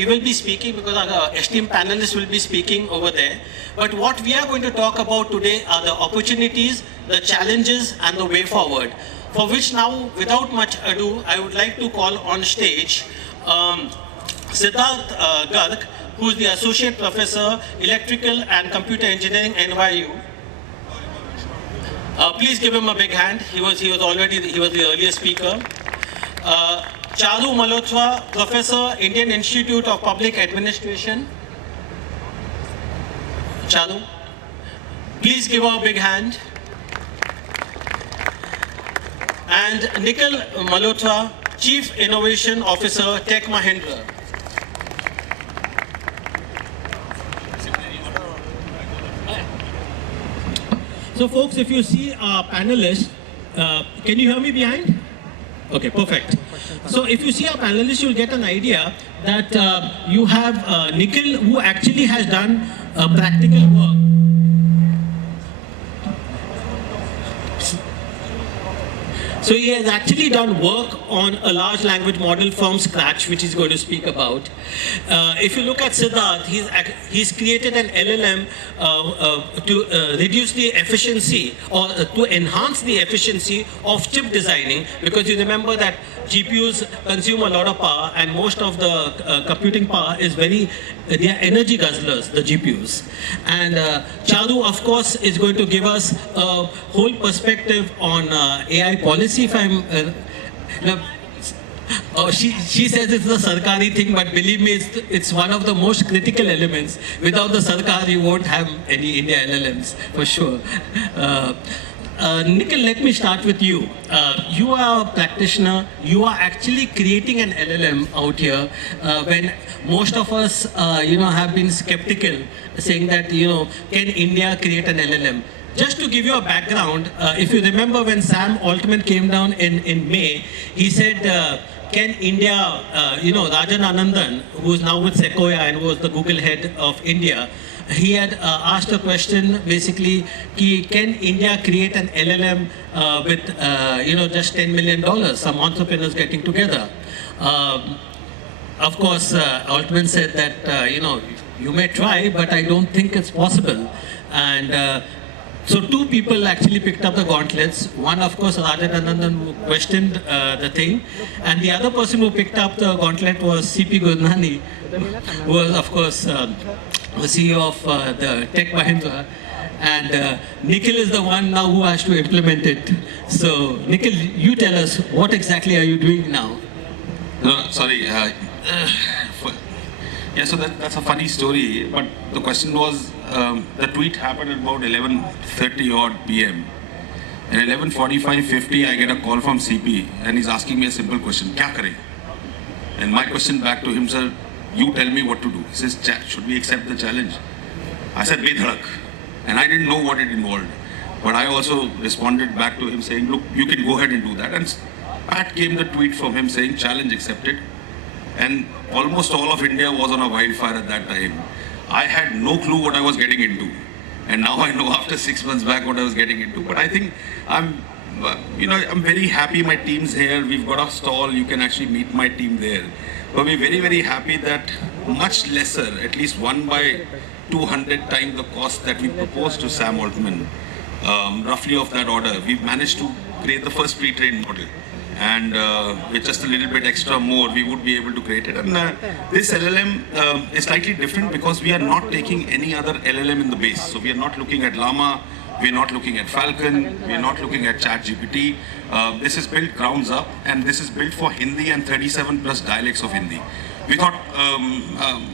We will be speaking because our esteemed panelists will be speaking over there. But what we are going to talk about today are the opportunities, the challenges, and the way forward. For which now, without much ado, I would like to call on stage Siddharth Garg, who is the Associate Professor, Electrical and Computer Engineering, NYU. Please give him a big hand. He was the earlier speaker. Charru Malhotra, Professor, Indian Institute of Public Administration. Charru, please give her a big hand. And Nikhil Malhotra, Chief Innovation Officer, Tech Mahindra. So folks, if you see our panelists, can you hear me behind? Okay, perfect. So if you see our panelists, you'll get an idea that you have Nikhil, who actually has done practical work. So he has actually done work on a large language model from scratch, which he's going to speak about. If you look at Siddharth, he's created an LLM to reduce the efficiency or to enhance the efficiency of chip designing, because you remember that GPUs consume a lot of power, and most of the computing power is they are energy guzzlers, the GPUs. And Charru, of course, is going to give us a whole perspective on AI policy. If I'm, she says it's the Sarkari thing, but believe me, it's one of the most critical elements. Without the Sarkar, you won't have any India LLMs, for sure. Nikhil, let me start with you. You are a practitioner. You are actually creating an LLM out here when most of us, have been skeptical, saying that, can India create an LLM? Just to give you a background, if you remember when Sam Altman came down in May, he said, can India, Rajan Anandan, who is now with Sequoia and who was the Google head of India, he had asked a question basically, can India create an LLM with, just $10 million, some entrepreneurs getting together? Of course, Altman said that, you may try, but I don't think it's possible. And so two people actually picked up the gauntlets. One, of course, Rajan Anandan, who questioned the thing. And the other person who picked up the gauntlet was C.P. Gurnani, who was, of course, the CEO of the Tech Mahindra. And Nikhil is the one now who has to implement it. So, Nikhil, you tell us, what exactly are you doing now? No, sorry. Yeah, so that's a funny story, but the question was, the tweet happened at about 11:30 odd PM. At 11:45:50, I get a call from CP, and he's asking me a simple question, "Kya kare?" And my question back to him, "Sir, you tell me what to do." He says, "Should we accept the challenge?" I said, "Bedhadak," and I didn't know what it involved. But I also responded back to him saying, "Look, you can go ahead and do that." And back came the tweet from him saying, "Challenge accepted." And almost all of India was on a wildfire at that time. I had no clue what I was getting into. And now I know after 6 months back what I was getting into. But I think I'm very happy my team's here. We've got a stall. You can actually meet my team there. But we're very, very happy that much lesser, at least 1 by 200 times the cost that we proposed to Sam Altman, roughly of that order, we've managed to create the first pre-trained model. And with just a little bit extra more, we would be able to create it. And this LLM is slightly different because we are not taking any other LLM in the base. So we are not looking at Llama, we are not looking at Falcon, we are not looking at ChatGPT. This is built grounds up, and this is built for Hindi and 37 plus dialects of Hindi. We thought,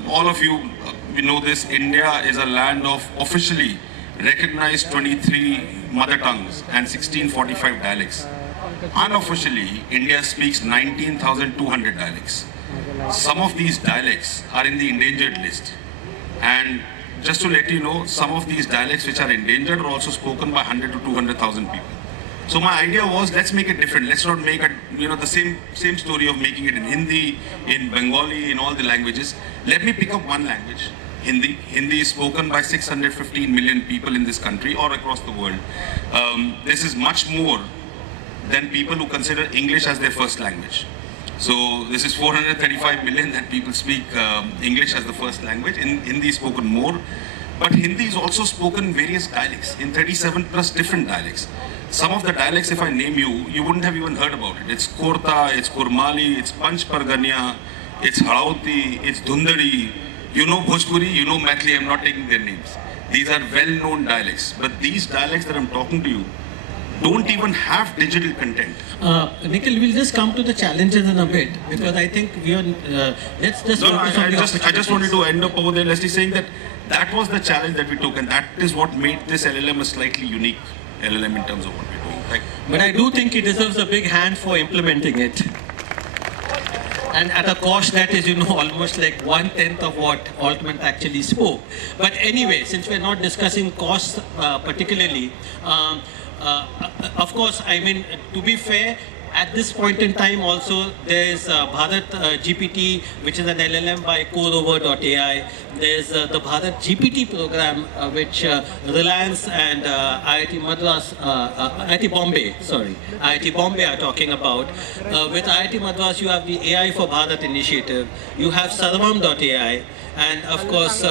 all of you, we know this, India is a land of officially recognized 23 mother tongues and 1645 dialects. Unofficially, India speaks 19,200 dialects. Some of these dialects are in the endangered list. And just to let you know, some of these dialects which are endangered are also spoken by 100 to 200,000 people. So my idea was, let's make it different. Let's not make it, the same story of making it in Hindi, in Bengali, in all the languages. Let me pick up one language, Hindi. Hindi is spoken by 615 million people in this country or across the world. This is much more than people who consider English as their first language. So this is 435 million that people speak English as the first language. In Hindi is spoken more, but Hindi is also spoken in various dialects, in 37 plus different dialects. Some of the dialects, if I name you, you wouldn't have even heard about it. It's Korta, it's Kurmali, it's Panch Pargania, it's Harauti, it's Dhundari. You know Bhojpuri, you know Maithili, I'm not taking their names. These are well-known dialects, but these dialects that I'm talking to you don't even have digital content. Nikhil, we'll just come to the challenges in a bit, because I think we are, let's just No, focus on the I just wanted opportunities. to end up over there, Leslie, saying that that was the challenge that we took, and that is what made this LLM a slightly unique LLM in terms of what we're doing. Right? But I do think it deserves a big hand for implementing it. And at a cost that is, almost like 1/10 of what Altman actually spoke. But anyway, since we're not discussing costs particularly, of course, I mean, to be fair, at this point in time also, there's Bharat GPT, which is an LLM by CoreOver.ai. There's the Bharat GPT program, which Reliance and IIT Madras, IIT Bombay are talking about. With IIT Madras, you have the AI for Bharat initiative. You have Sarvam.ai. And of course,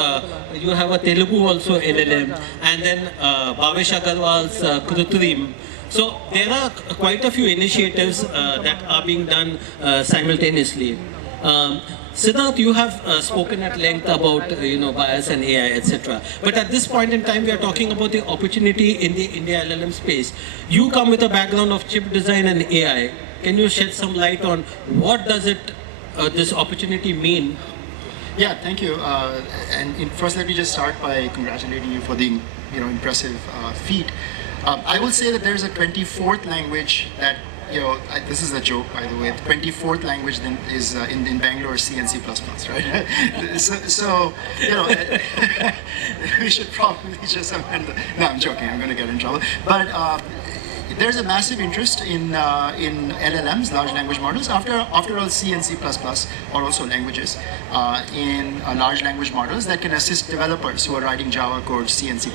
you have a Telugu also LLM. And then Bhavesh Agarwal's Krutrim. So there are quite a few initiatives that are being done simultaneously. Siddharth, you have spoken at length about bias and AI, etc. But at this point in time, we are talking about the opportunity in the India LLM space. You come with a background of chip design and AI. Can you shed some light on what does it this opportunity mean? Yeah, thank you. First, let me just start by congratulating you for the impressive feat. I will say that there's a 24th language that, this is a joke, by the way. The 24th language then is in Bangalore, C and C++, right? so we should probably just amend no, I'm joking. I'm going to get in trouble. But there's a massive interest in LLMs, large language models. After all, C and C++ are also languages in large language models that can assist developers who are writing Java code, C and C++.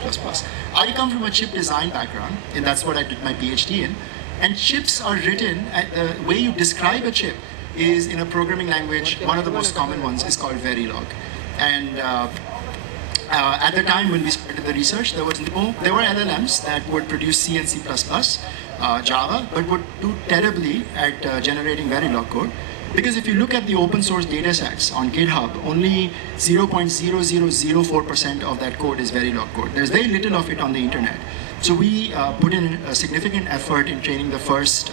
I come from a chip design background, and that's what I did my PhD in. And chips are written, the way you describe a chip is in a programming language. One of the most common ones is called Verilog. And at the time when we started the research, there were LLMs that would produce C and C++, Java, but would do terribly at generating Verilog code. Because if you look at the open source data sets on GitHub, only 0.0004% of that code is Verilog code. There's very little of it on the internet. So we put in a significant effort in training the first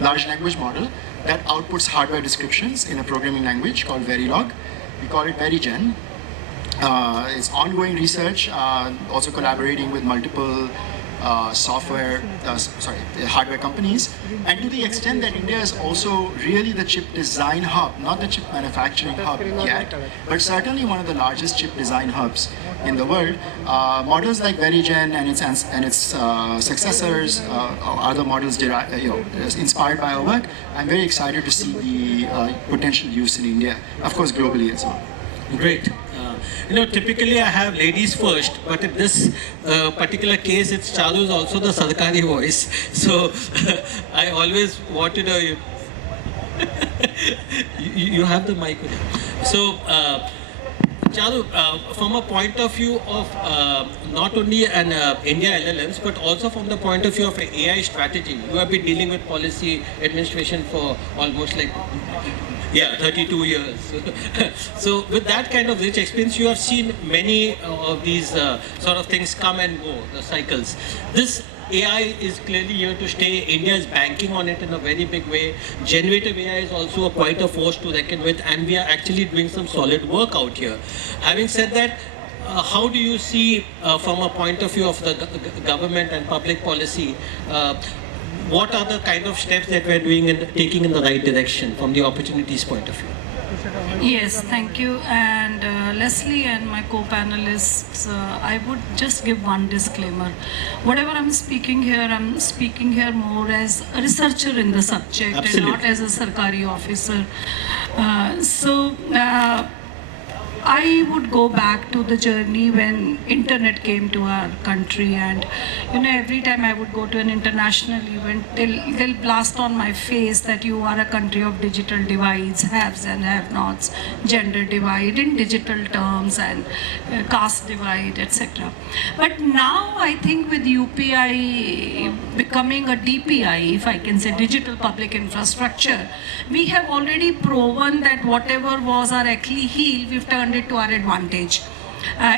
large language model that outputs hardware descriptions in a programming language called Verilog. We call it VeriGen. It's ongoing research, also collaborating with multiple hardware companies. And to the extent that India is also really the chip design hub, not the chip manufacturing hub yet, but certainly one of the largest chip design hubs in the world. Models like VeriGen and its successors, other models inspired by our work. I'm very excited to see the potential use in India, of course globally as well. Great. Typically I have ladies first, but in this particular case, it's Charru is also the Sarkari voice. So I always want to know you have the mic with you. So Charru, from a point of view of not only an India LLMs, but also from the point of view of an AI strategy, you have been dealing with policy administration for almost 32 years. So with that kind of rich experience, you have seen many of these sort of things come and go, the cycles. This AI is clearly here to stay. India is banking on it in a very big way. Generative AI is also quite a force to reckon with, and we are actually doing some solid work out here. Having said that, how do you see from a point of view of the government and public policy, what are the kind of steps that we're doing and taking in the right direction from the opportunities point of view? Yes, thank you. And Leslie and my co-panelists, I would just give one disclaimer. Whatever I'm speaking here more as a researcher in the subject. Absolutely. And not as a Sarkari officer. I would go back to the journey when internet came to our country, and every time I would go to an international event, they'll blast on my face that you are a country of digital divides, haves and have-nots, gender divide in digital terms, and caste divide, etc. But now I think with UPI becoming a DPI, if I can say, digital public infrastructure, we have already proven that whatever was our Achilles heel, we've turned it to our advantage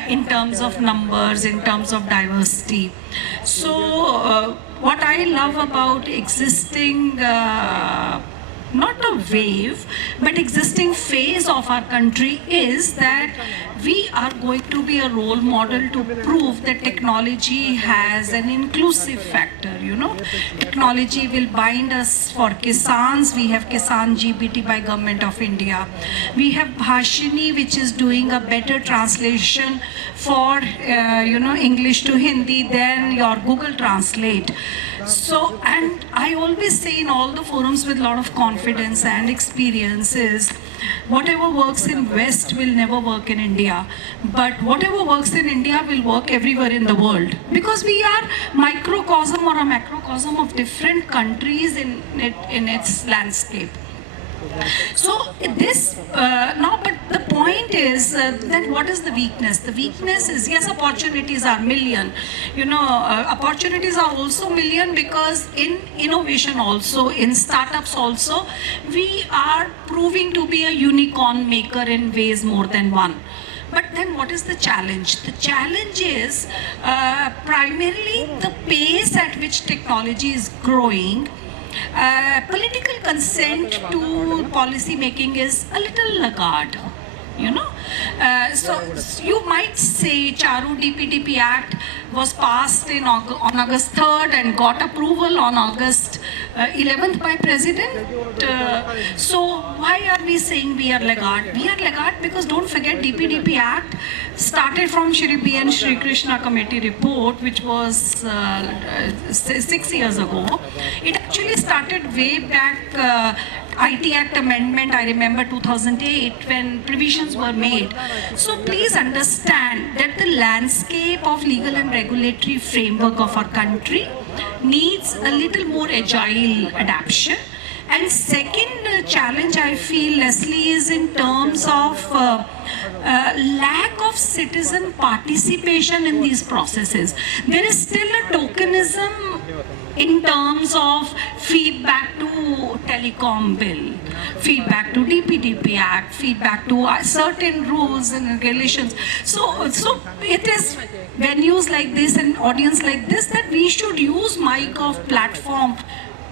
in terms of numbers, in terms of diversity. So what I love about existing not a wave, but existing phase of our country is that we are going to be a role model to prove that technology has an inclusive factor, Technology will bind us for Kisans. We have IndiaGPT by Government of India. We have Bhashini, which is doing a better translation for, English to Hindi than your Google Translate. So, and I always say in all the forums with a lot of confidence and experiences, whatever works in West will never work in India, but whatever works in India will work everywhere in the world, because we are microcosm or a macrocosm of different countries in its landscape. So this but the point is then what is the weakness? The weakness is, yes, opportunities are million. Opportunities are also million because in innovation also, in startups also, we are proving to be a unicorn maker in ways more than one. But then what is the challenge? The challenge is primarily the pace at which technology is growing. Political consent to policy making is a little laggard, so you might say Charru DPDP Act was passed on August 3rd and got approval on August 11th by President. So why are we saying we are laggard? We are laggard because don't forget DPDP Act started from Shri B N Shri Krishna Committee report, which was 6 years ago. It actually started way back IT Act amendment, I remember 2008, when provisions were made. So please understand that the landscape of legal and regulatory framework of our country needs a little more agile adaptation. And second challenge I feel, Leslie, is in terms of lack of citizen participation in these processes. There is still a tokenism in terms of feedback to telecom bill, feedback to DPDP Act, feedback to certain rules and regulations. So it is venues like this and audience like this that we should use mic of platform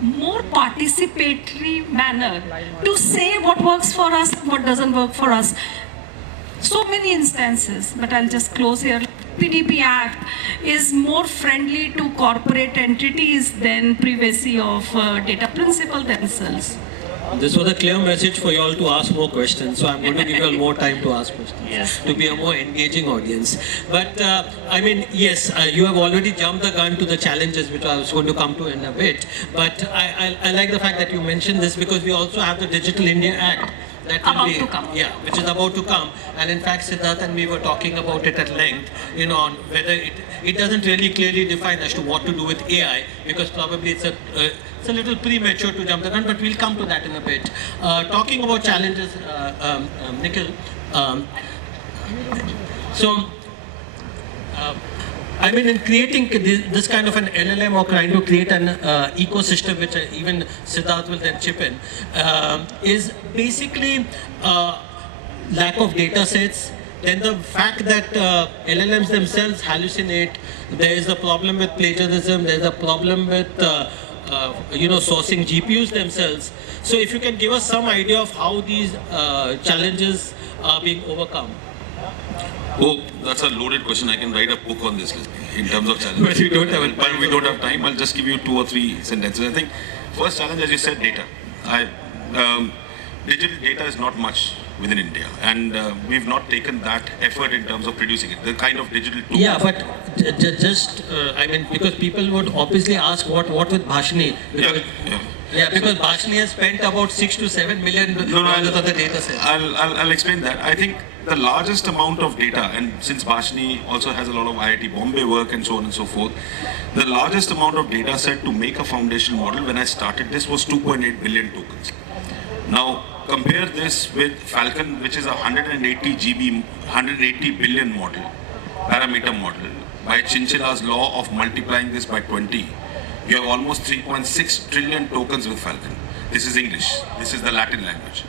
more participatory manner to say what works for us, what doesn't work for us. So many instances, but I'll just close here. PDP Act is more friendly to corporate entities than privacy of data principal themselves. This was a clear message for you all to ask more questions, so I'm going to give you all more time to ask questions, yes, to be a more engaging audience. But I mean, yes, you have already jumped the gun to the challenges, which I was going to come to in a bit. But I like the fact that you mentioned this, because we also have the Digital India Act. That will about to come. Yeah, which is about to come. And in fact, Siddharth and me were talking about it at length, on whether it doesn't really clearly define as to what to do with AI, because probably it's a little premature to jump the gun, but we'll come to that in a bit. Talking about challenges, Nikhil, I mean, in creating this kind of an LLM or trying to create an ecosystem, which even Siddharth will then chip in, is basically lack of data sets. Then the fact that LLMs themselves hallucinate. There is a problem with plagiarism. There is a problem with sourcing GPUs themselves. So if you can give us some idea of how these challenges are being overcome. Oh, that's a loaded question. I can write a book on this in terms of challenges. But we don't have But we don't have time. I'll just give you 2 or 3 sentences. I think first challenge, as you said, data. Digital data is not much within India, and we've not taken that effort in terms of producing it. The kind of digital tools. Yeah, but I mean, because people would obviously ask what with Bhashini. Yeah. Yeah, because Bhashni has spent about 6 to 7 million dollars on the data set. I'll explain that. I think the largest amount of data, and since Bhashni also has a lot of IIT Bombay work and so on and so forth, the largest amount of data set to make a foundation model when I started this was 2.8 billion tokens. Now, compare this with Falcon, which is a 180 billion model, parameter model. By Chinchilla's law of multiplying this by 20, you have almost 3.6 trillion tokens with Falcon. This is English. This is the Latin language.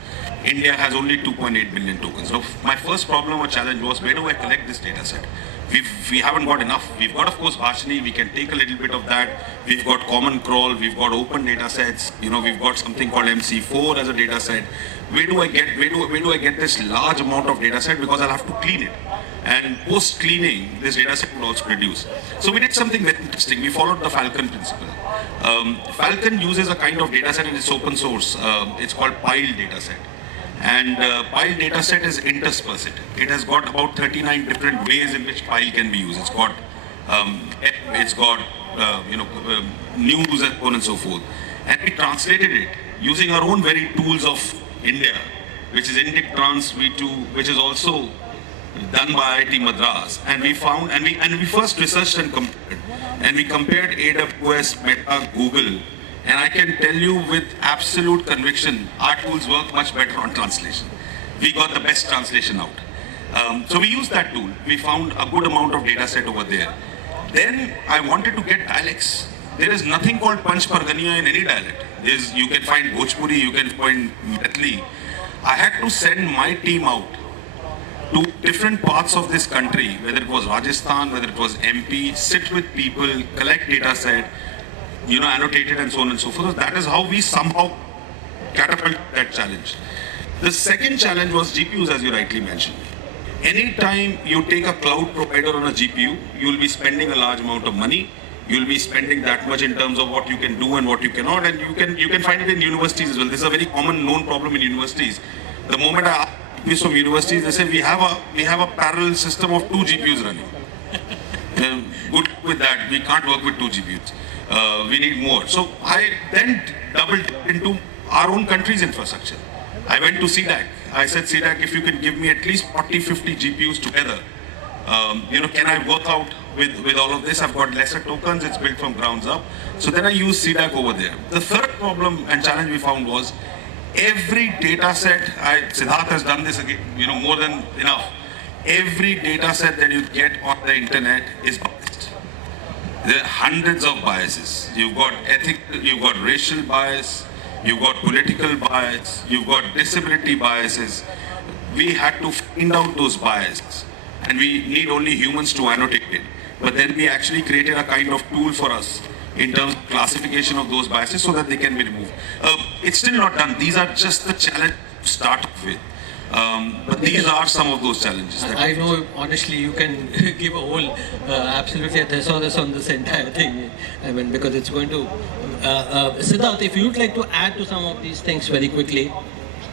India has only 2.8 billion tokens. Now, my first problem or challenge was, where do I collect this data set? We haven't got enough. We've got, of course, Bhashni. We can take a little bit of that. We've got Common Crawl. We've got open data sets. You know, we've got something called MC4 as a data set. Where do I get this large amount of data set? Because I'll have to clean it. And post cleaning, this data set would also reduce. So we did something very interesting. We followed the Falcon principle. Falcon uses a kind of data set, and it's open source. It's called pile data set. And pile data set is interspersed. It has got about 39 different ways in which pile can be used. It's got news and so on and so forth. And we translated it using our own very tools of India, which is Indic Trans V2, which is also done by IIT Madras. And we found, and we first researched and compared. And we compared AWS, Meta, Google. And I can tell you with absolute conviction, our tools work much better on translation. We got the best translation out. So we used that tool. We found a good amount of data set over there. Then I wanted to get dialects. There is nothing called Panch Pargania in any dialect. You can find Bhojpuri, you can find Maithili. I had to send my team out to different parts of this country, whether it was Rajasthan, whether it was MP, sit with people, collect data set, annotate it and so on and so forth. That is how we somehow catapult that challenge. The second challenge was GPUs, as you rightly mentioned. Anytime you take a cloud provider on a GPU, you will be spending a large amount of money. You will be spending that much in terms of what you can do and what you cannot, and you can find it in universities as well. This is a very common known problem in universities. The moment I ask GPUs from universities, they say we have a parallel system of 2 GPUs running. Good with that, we can't work with 2 GPUs. We need more. So I then doubled into our own country's infrastructure. I went to CDAC. I said, CDAC, if you can give me at least 40, 50 GPUs together, can I work out with all of this? I've got lesser tokens, it's built from grounds up. So then I used CDAC over there. The third problem and challenge we found was every data set, Siddharth has done this again, more than enough. Every data set that you get on the internet is biased. There are hundreds of biases. You've got ethical, you've got racial bias, you've got political bias, you've got disability biases. We had to find out those biases, and we need only humans to annotate it. But then we actually created a kind of tool for us in terms of classification of those biases so that they can be removed. It's still not done. These are just the challenge to start with. But these are some of those challenges. I know, honestly, you can give a whole, absolutely a thesaurus on this entire thing. I mean, because it's going to... Siddharth, if you'd like to add to some of these things very quickly.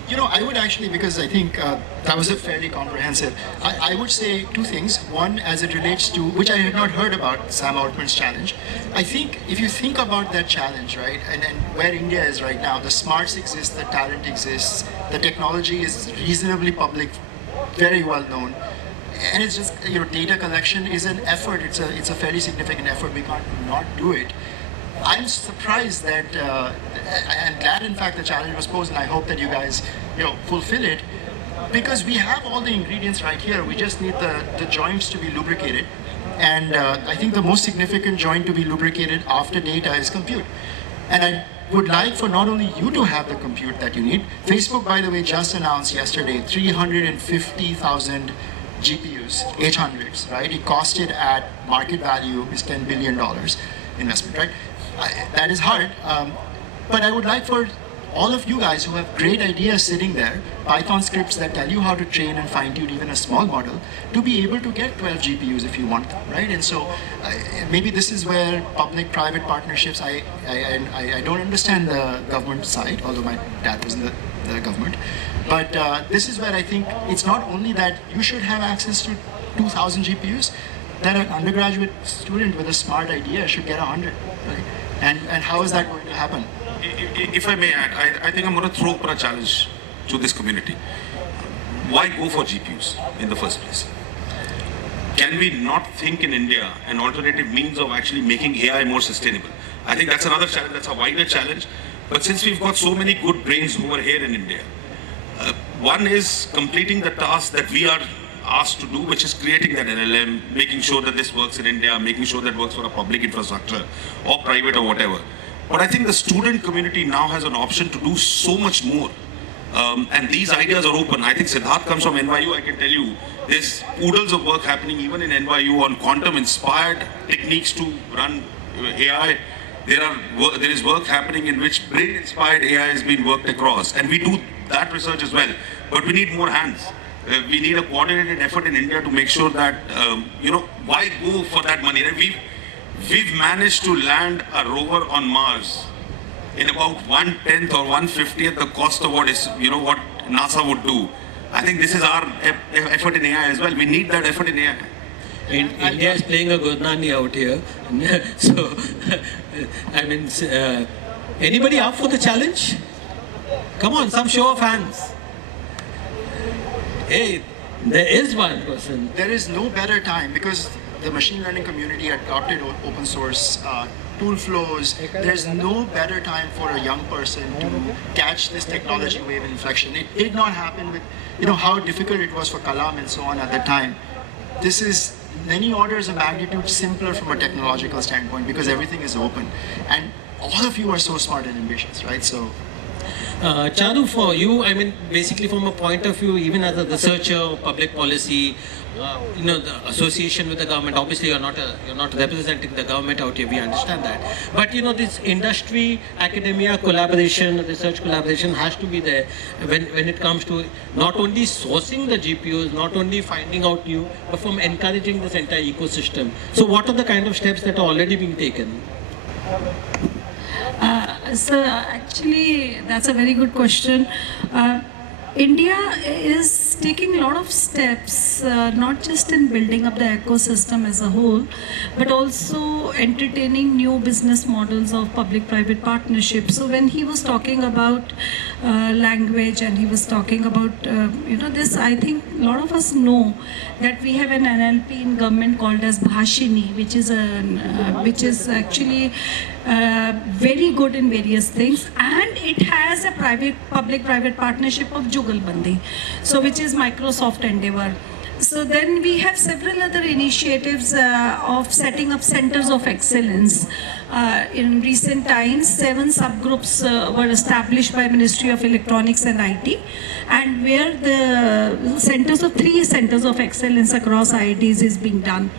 I would actually, because I think that was a fairly comprehensive. I would say 2 things. One, as it relates to, which I had not heard about, Sam Altman's challenge. I think if you think about that challenge, right, and where India is right now, the smarts exist, the talent exists, the technology is reasonably public, very well known. And it's just, data collection is an effort. It's a fairly significant effort. We can't not do it. I'm surprised that, and glad in fact the challenge was posed, and I hope that you guys, fulfill it, because we have all the ingredients right here. We just need the joints to be lubricated, and I think the most significant joint to be lubricated after data is compute. And I would like for not only you to have the compute that you need. Facebook, by the way, just announced yesterday 350,000 GPUs, 800s, right? It costed at market value is $10 billion investment, right? That is hard, but I would like for all of you guys who have great ideas sitting there, Python scripts that tell you how to train and fine-tune even a small model, to be able to get 12 GPUs if you want them, right? And so maybe this is where public-private partnerships, I don't understand the government side, although my dad was in the government, but this is where I think it's not only that you should have access to 2,000 GPUs, that an undergraduate student with a smart idea should get 100, right? And how is that going to happen? if I may add, I think I'm going to throw up a challenge to this community. Why go for GPUs in the first place? Can we not think in India an alternative means of actually making AI more sustainable? I think that's another challenge, that's a wider challenge. But since we've got so many good brains who are here in India, one is completing the task that we are asked to do, which is creating that LLM, making sure that this works in India, making sure that works for a public infrastructure or private or whatever. But I think the student community now has an option to do so much more. And these ideas are open. I think Siddharth comes from NYU. I can tell you there's oodles of work happening even in NYU on quantum-inspired techniques to run AI. There is work happening in which brain-inspired AI is being worked across. And we do that research as well. But we need more hands. We need a coordinated effort in India to make sure that, why go for that money? Right? We've managed to land a rover on Mars in about 1/10 or 1/50th the cost of what NASA would do. I think this is our effort in AI as well. We need that effort in AI. India is playing a Gurnani out here. So, I mean, anybody up for the challenge? Come on, some show of hands. Hey, there is one person. There is no better time because the machine learning community adopted open source tool flows. There's no better time for a young person to catch this technology wave inflection. It did not happen with, how difficult it was for Kalam and so on at the time. This is many orders of magnitude simpler from a technological standpoint because everything is open. And all of you are so smart and ambitious, right? So. Charru, for you, I mean, basically from a point of view, even as a researcher, public policy, the association with the government, obviously you're not representing the government out here, we understand that. But this industry, academia collaboration, research collaboration has to be there when it comes to not only sourcing the GPUs, not only finding out new, but from encouraging this entire ecosystem. So what are the kind of steps that are already being taken? So actually, that's a very good question. India is taking a lot of steps, not just in building up the ecosystem as a whole, but also entertaining new business models of public-private partnerships. So when he was talking about language and he was talking about, this, I think a lot of us know that we have an NLP in government called as Bhashini, which is actually very good in various things, and it has a public-private partnership of Jugalbandi, so which is Microsoft endeavor. So then we have several other initiatives of setting up centers of excellence. In recent times, 7 subgroups were established by Ministry of Electronics and IT, and where the 3 centers of excellence across IITs is being done.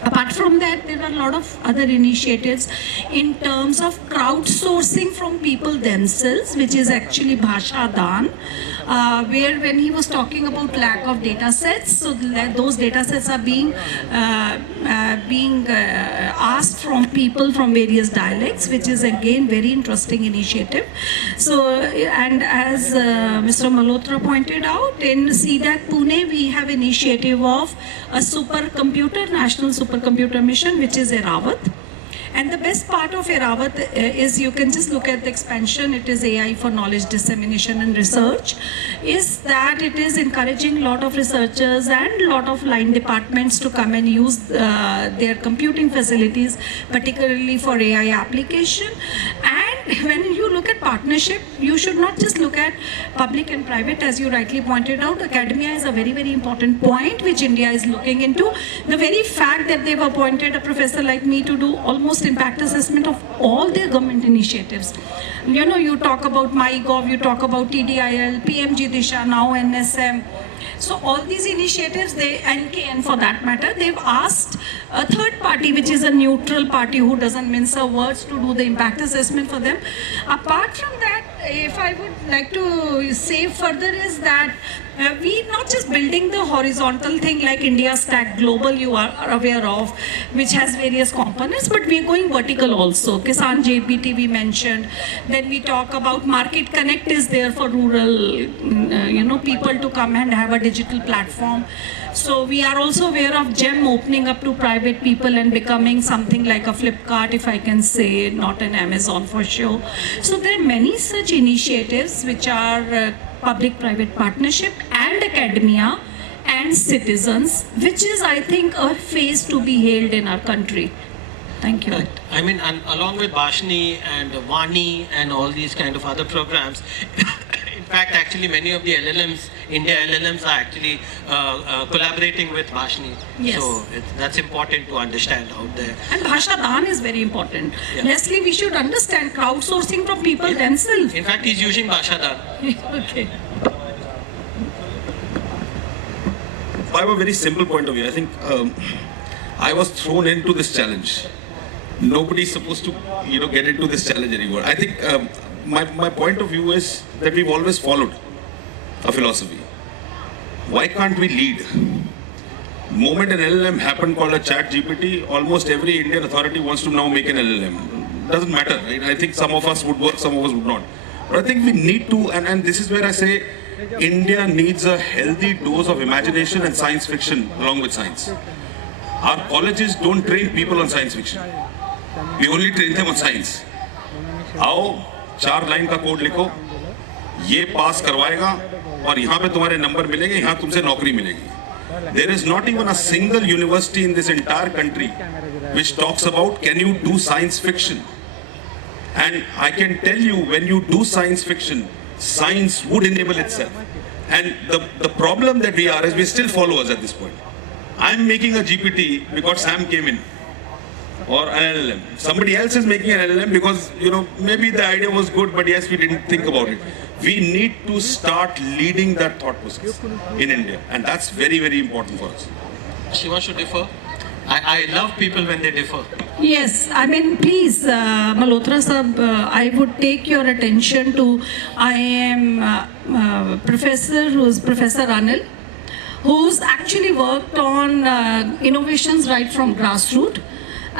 Apart from that, there are a lot of other initiatives in terms of crowdsourcing from people themselves, which is actually Bhasha Dan, where when he was talking about lack of data sets, so those data sets are being asked from people from various dialects, which is again very interesting initiative. So, and as Mr. Malhotra pointed out, in CDAC Pune, we have initiative of a supercomputer, national supercomputer mission, which is Eravat. And the best part of Eravat is you can just look at the expansion. It is AI for knowledge dissemination and research. Is that it is encouraging a lot of researchers and a lot of line departments to come and use their computing facilities, particularly for AI application. And when you look at partnership, you should not just look at public and private, as you rightly pointed out. Academia is a very, very important point which India is looking into. The very fact that they've appointed a professor like me to do almost impact assessment of all their government initiatives. You talk about MyGov, you talk about TDIL, PMG Disha, now NSM. So all these initiatives, NKN for that matter, they've asked a third party, which is a neutral party who doesn't mince her words, to do the impact assessment for them. Apart from that, if I would like to say further is that we not just building the horizontal thing like India Stack Global you are aware of, which has various components, but we are going vertical also. Kisan JPT we mentioned. Then we talk about Market Connect is there for rural, people to come and have a digital platform. So we are also aware of GEM opening up to private people and becoming something like a Flipkart, if I can say, not an Amazon for sure. So there are many such initiatives which are public-private partnership and academia and citizens, which is, I think, a phase to be hailed in our country. Thank you. Correct. I mean, and along with Bhashni and Vani and all these kind of other programs, in fact, actually many of the LLMs, India LLMs are actually collaborating with Bhashni. Yes. So that's important to understand out there. And Bhasha Dan is very important. Yeah. Leslie, we should understand crowdsourcing from people themselves. In fact, he's using Bhashadan. Okay. I have a very simple point of view. I think I was thrown into this challenge. Nobody's supposed to, get into this challenge anymore. I think my point of view is that we've always followed a philosophy. Why can't we lead? Moment an LLM happened called a chat GPT, almost every Indian authority wants to now make an LLM. Doesn't matter, right? I think some of us would work, some of us would not. But I think we need to, and this is where I say, India needs a healthy dose of imagination and science fiction along with science. Our colleges don't train people on science fiction. We only train them on science. आओ 4 line का code लिखो, ये पास करवाएगा और यहाँ पे तुम्हारे number मिलेंगे, यहाँ तुमसे नौकरी मिलेगी. There is not even a single university in this entire country which talks about can you do science fiction. And I can tell you, when you do science fiction, science would enable itself. And the problem that we are is we're still followers at this point. I'm making a GPT because Sam came in, or an LLM. Somebody else is making an LLM because, maybe the idea was good, but yes, we didn't think about it. We need to start leading that thought process in India. And that's very, very important for us. She wants to differ. I love people when they differ. Yes, I mean, please, Malhotra sir, I would take your attention to, I am professor who's Professor Anil, who's actually worked on innovations right from grassroots.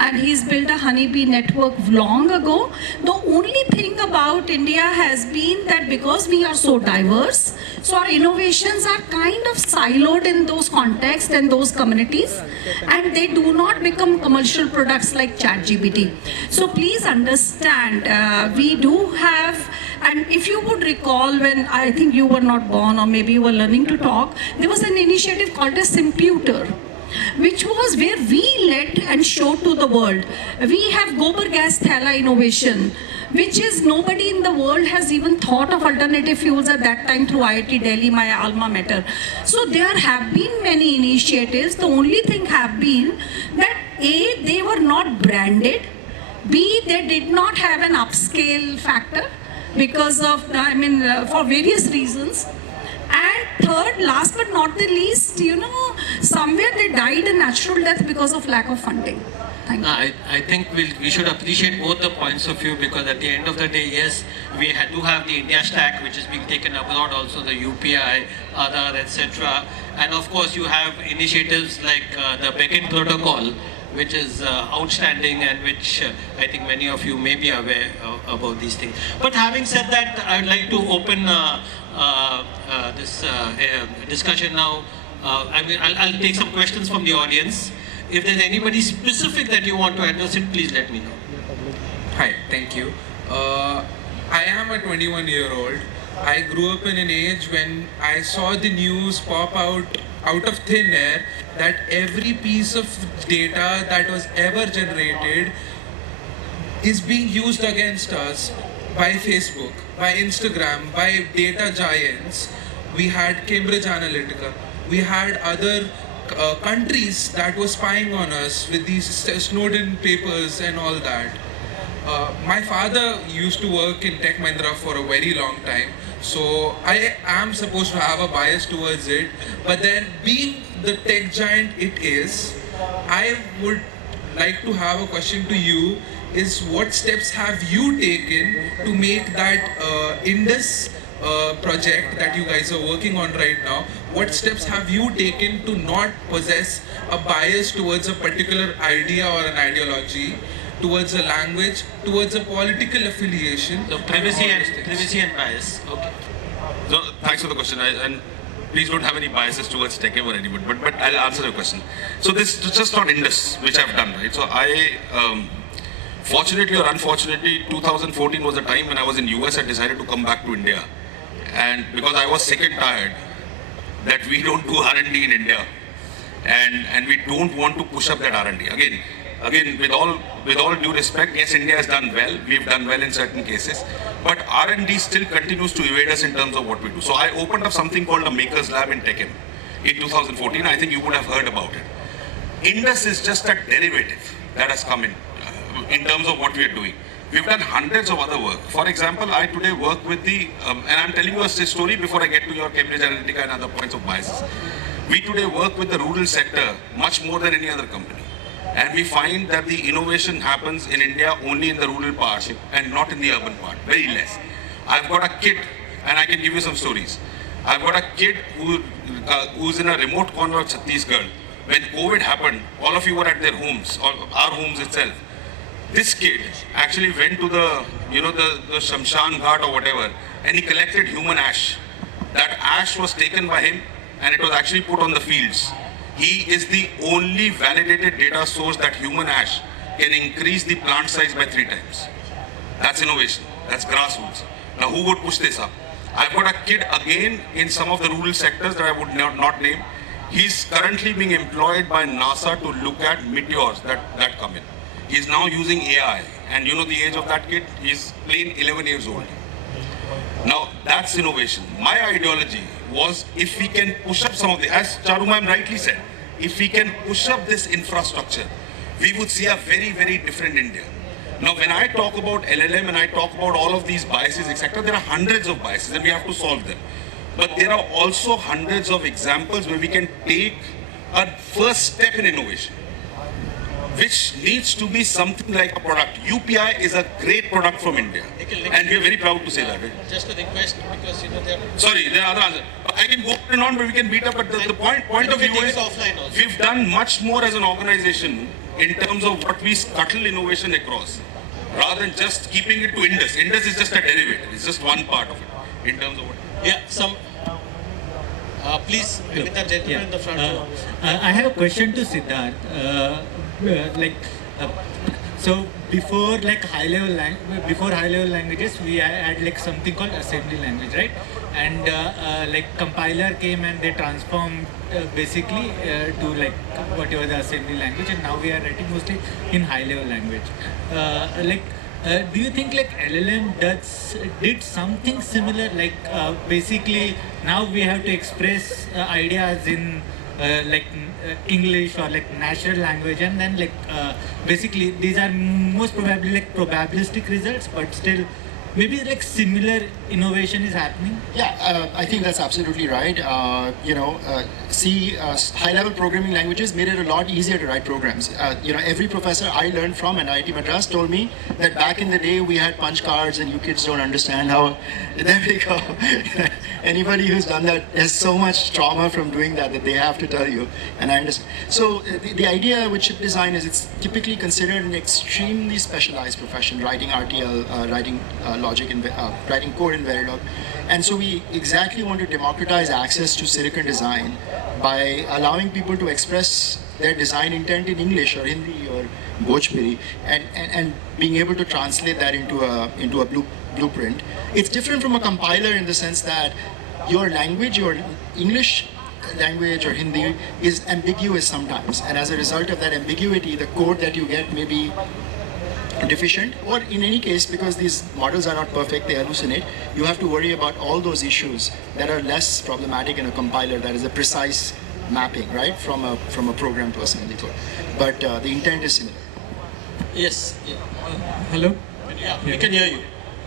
And he's built a honeybee network long ago. The only thing about India has been that because we are so diverse, so our innovations are kind of siloed in those contexts and those communities, and they do not become commercial products like ChatGPT. So please understand, we do have, and if you would recall, when I think you were not born or maybe you were learning to talk, there was an initiative called a Simputer, which was where we led and showed to the world. We have Gobar gas thala innovation, which is nobody in the world has even thought of alternative fuels at that time through IIT Delhi, my alma mater. So there have been many initiatives. The only thing have been that A, they were not branded, B, they did not have an upscale factor because of, for various reasons. And third, last but not the least, somewhere they died a natural death because of lack of funding. Thank you. I think we should appreciate both the points of view, because at the end of the day, yes, we do have the India Stack, which is being taken abroad, also the UPI, Aadhaar, etc. And of course, you have initiatives like the Beckett Protocol, which is outstanding and which I think many of you may be aware about these things. But having said that, I'd like to open this discussion now. I'll take some questions from the audience. If there's anybody specific that you want to address it, please let me know. Hi, thank you. I am a 21-year-old. I grew up in an age when I saw the news pop out of thin air that every piece of data that was ever generated is being used against us by Facebook, by Instagram, by data giants. We had Cambridge Analytica. We had other countries that were spying on us with these Snowden papers and all that. My father used to work in Tech Mahindra for a very long time, so I am supposed to have a bias towards it. But then, being the tech giant it is, I would like to have a question to you, is what steps have you taken to make that Indus project that you guys are working on right now, what steps have you taken to not possess a bias towards a particular idea or an ideology, towards a language, towards a political affiliation? So privacy and bias. Okay. So thanks for the question. And please don't have any biases towards tech or anyone, but I'll answer your question. So this is just not Indus, which I've done, right? So fortunately or unfortunately, 2014 was a time when I was in US. I decided to come back to India, and because I was sick and tired that we don't do R&D in India, and we don't want to push up that R&D again. With all due respect, yes, India has done well. We've done well in certain cases, but R&D still continues to evade us in terms of what we do. So I opened up something called a Makers Lab in TechM in 2014. I think you would have heard about it. Indus is just a derivative that has come in terms of what we are doing. We've done hundreds of other work. For example, I today work with the, and I'm telling you a story before I get to your Cambridge Analytica and other points of biases. We today work with the rural sector much more than any other company. And we find that the innovation happens in India only in the rural parts and not in the urban part, very less. I've got a kid, and I can give you some stories. I've got a kid who's in a remote corner of Chhattisgarh. When COVID happened, all of you were at their homes, or our homes itself. This kid actually went to the Shamshan Ghat or whatever, and he collected human ash. That ash was taken by him, and it was actually put on the fields. He is the only validated data source that human ash can increase the plant size by 3 times. That's innovation. That's grassroots. Now, who would push this up? I've got a kid again in some of the rural sectors that I would not name. He's currently being employed by NASA to look at meteors that come in. He's now using AI. And you know the age of that kid? He's plain 11 years old. Now, that's innovation. My ideology was, if we can push up some of the, as Charru ma'am rightly said, if we can push up this infrastructure, we would see a very, very different India. Now, when I talk about LLM and I talk about all of these biases, etc., there are hundreds of biases and we have to solve them. But there are also hundreds of examples where we can take a first step in innovation, which needs to be something like a product. UPI is a great product from India, and we are very proud to say that. Right? Just a request, because there are... Sorry, there are other answers. I can go on and on, but we can beat up. But the point of view is, we've done much more as an organization in terms of what we scuttle innovation across, rather than just keeping it to Indus. Indus is just a derivative. It's just one part of it in terms of what. Yeah, please, with the gentleman in the front row. I have a question to Siddharth. So before high level languages, we had something called assembly language, right? And compiler came and they transformed basically to whatever the assembly language, and now we are writing mostly in high level language. Do you think LLM did something similar? Basically now we have to express ideas in English or natural language, and then basically these are most probably probabilistic results, but still maybe similar innovation is happening. Yeah, I think that's absolutely right. High-level programming languages made it a lot easier to write programs. Every professor I learned from at IIT Madras told me that back in the day we had punch cards and you kids don't understand how. There we go. Anybody who's done that has so much trauma from doing that they have to tell you, and I understand. So the idea with chip design is it's typically considered an extremely specialized profession, writing RTL, writing logic, and writing code in Verilog. And so we exactly want to democratize access to silicon design by allowing people to express their design intent in English or Hindi or Bhojpuri, and being able to translate that into a blueprint. It's different from a compiler in the sense that your language, your English language or Hindi, is ambiguous sometimes, and as a result of that ambiguity, the code that you get may be deficient, or in any case, because these models are not perfect, they hallucinate, you have to worry about all those issues that are less problematic in a compiler that is a precise mapping, right, from a program to assembly code. But the intent is similar. Yes. Yeah. Hello? Yeah, we can hear you.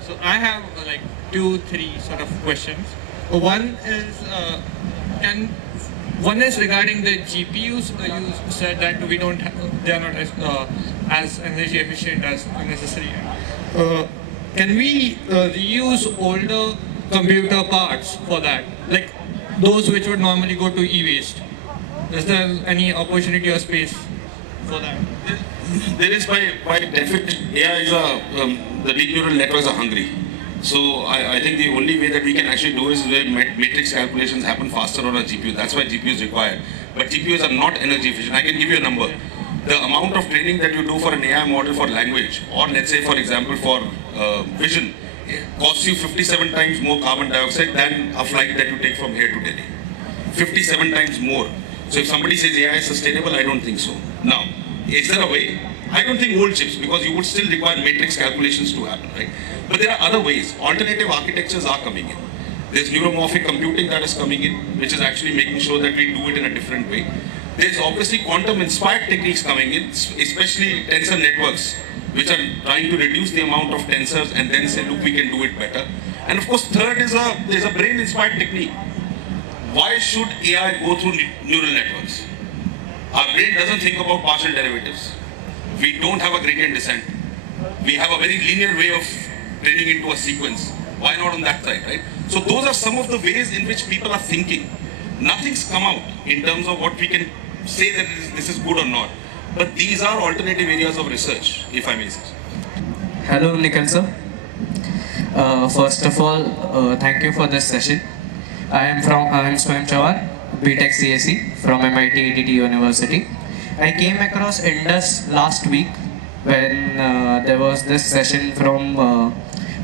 So I have 2-3 sort of questions. One is regarding the GPUs. You said that they are not as energy efficient as necessary. Can we reuse older computer parts for that, like those which would normally go to e-waste? Is there any opportunity or space for that? There is by definition, AI is the deep neural networks are hungry. So I think the only way that we can actually do is where matrix calculations happen faster on a GPU. That's why GPU is required. But GPUs are not energy efficient. I can give you a number. The amount of training that you do for an AI model for language, or let's say for example for vision, costs you 57 times more carbon dioxide than a flight that you take from here to Delhi. 57 times more. So if somebody says AI is sustainable, I don't think so. Now, is there a way? I don't think old chips, because you would still require matrix calculations to happen, right? But there are other ways. Alternative architectures are coming in. There's neuromorphic computing that is coming in, which is actually making sure that we do it in a different way. There's obviously quantum-inspired techniques coming in, especially tensor networks, which are trying to reduce the amount of tensors and then say, look, we can do it better. And of course, third is there's a brain-inspired technique. Why should AI go through neural networks? Our brain doesn't think about partial derivatives. We don't have a gradient descent. We have a very linear way of training into a sequence. Why not on that side, right? So those are some of the ways in which people are thinking. Nothing's come out in terms of what we can say that this is good or not. But these are alternative areas of research, if I may say. Hello, Nikhil sir. First of all, thank you for this session. I am Swayam Chawar, BTech CSE from MIT EDT University. I came across Indus last week when there was this session from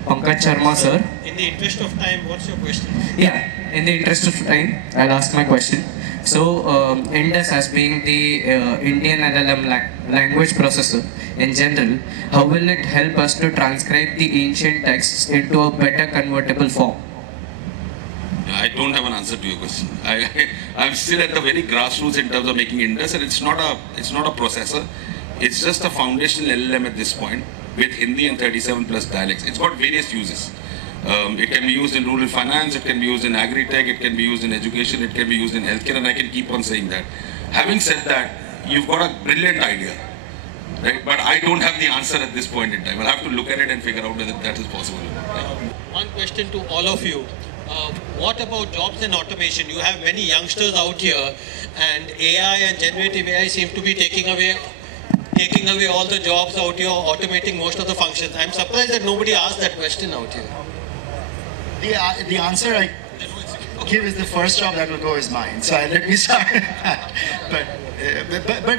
Pankaj Sharma sir. In the interest of time, what's your question? Yeah, in the interest of time, I'll ask my question. So, Indus as being the Indian LLM language processor in general, how will it help us to transcribe the ancient texts into a better convertible form? I don't have an answer to your question. I'm still at the very grassroots in terms of making Indus, and it's not a processor. It's just a foundational LLM at this point with Hindi and 37 plus dialects. It's got various uses. It can be used in rural finance, it can be used in agri-tech, it can be used in education, it can be used in healthcare, and I can keep on saying that. Having said that, you've got a brilliant idea, right? But I don't have the answer at this point in time. I'll have to look at it and figure out whether that is possible or not. One question to all of you. What about jobs and automation? You have many youngsters out here, and AI and generative AI seem to be taking away all the jobs out here, automating most of the functions. I'm surprised that nobody asked that question out here. The answer I give is the first job that will go is mine. So let me start with that.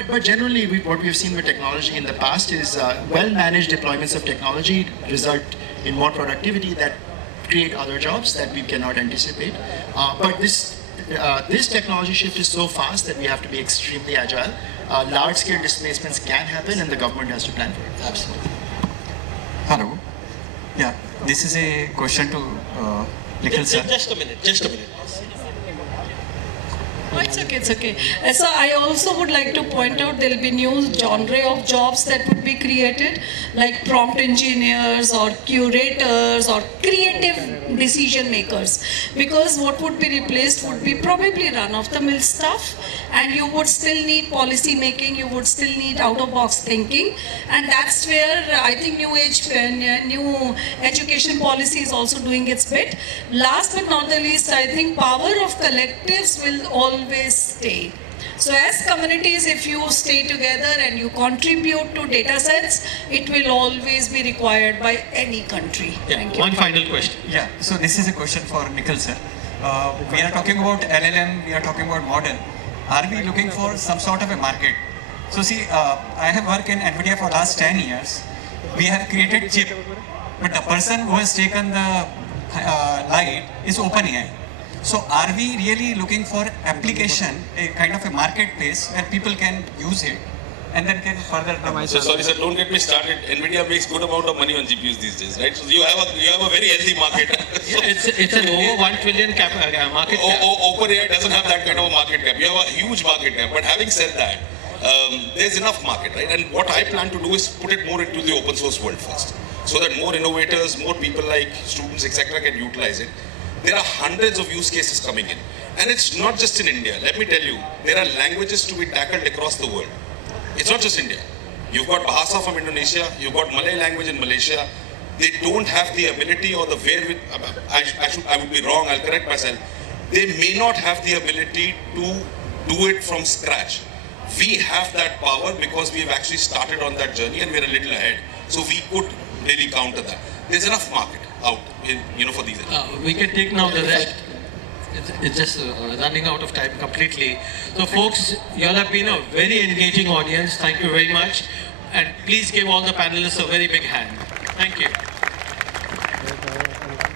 But generally, what we've seen with technology in the past is well-managed deployments of technology result in more productivity that create other jobs that we cannot anticipate. But this technology shift is so fast that we have to be extremely agile. Large-scale displacements can happen, and the government has to plan for it. Absolutely. Hello. Yeah, this is a question to Nikhil sir. Just a minute. Oh, it's okay. So I also would like to point out there will be new genre of jobs that would be created, like prompt engineers or curators or creative decision makers. Because what would be replaced would be probably run-of-the-mill stuff, and you would still need policy making, you would still need out-of-box thinking, and that's where I think new education policy is also doing its bit. Last but not the least, I think power of collectives will always stay. So as communities, if you stay together and you contribute to data sets, it will always be required by any country. Yeah. Thank you. One final question. Yeah, so this is a question for Nikhil sir. We are talking about LLM, we are talking about model. Are we looking for some sort of a market? So see, I have worked in NVIDIA for last 10 years. We have created chip, but the person who has taken the light is OpenAI. So are we really looking for application, a kind of a marketplace where people can use it and then can further develop? So sorry sir, don't get me started. NVIDIA makes good amount of money on GPUs these days, right? So you have a very healthy market. Yeah, it's an over 1 trillion market cap. OpenAI doesn't have that kind of a market cap. You have a huge market cap. But having said that, there's enough market, right? And what I plan to do is put it more into the open source world first, so that more innovators, more people like students, etc., can utilize it. There are hundreds of use cases coming in. And it's not just in India. Let me tell you, there are languages to be tackled across the world. It's not just India. You've got Bahasa from Indonesia, you've got Malay language in Malaysia, they don't have the ability or the wherewith, I would be wrong, I'll correct myself. They may not have the ability to do it from scratch. We have that power because we've actually started on that journey and we're a little ahead. So we could really counter that. There's enough market out, for these. We can take now the rest. It's just running out of time completely. So folks, you all have been a very engaging audience. Thank you very much. And please give all the panelists a very big hand. Thank you.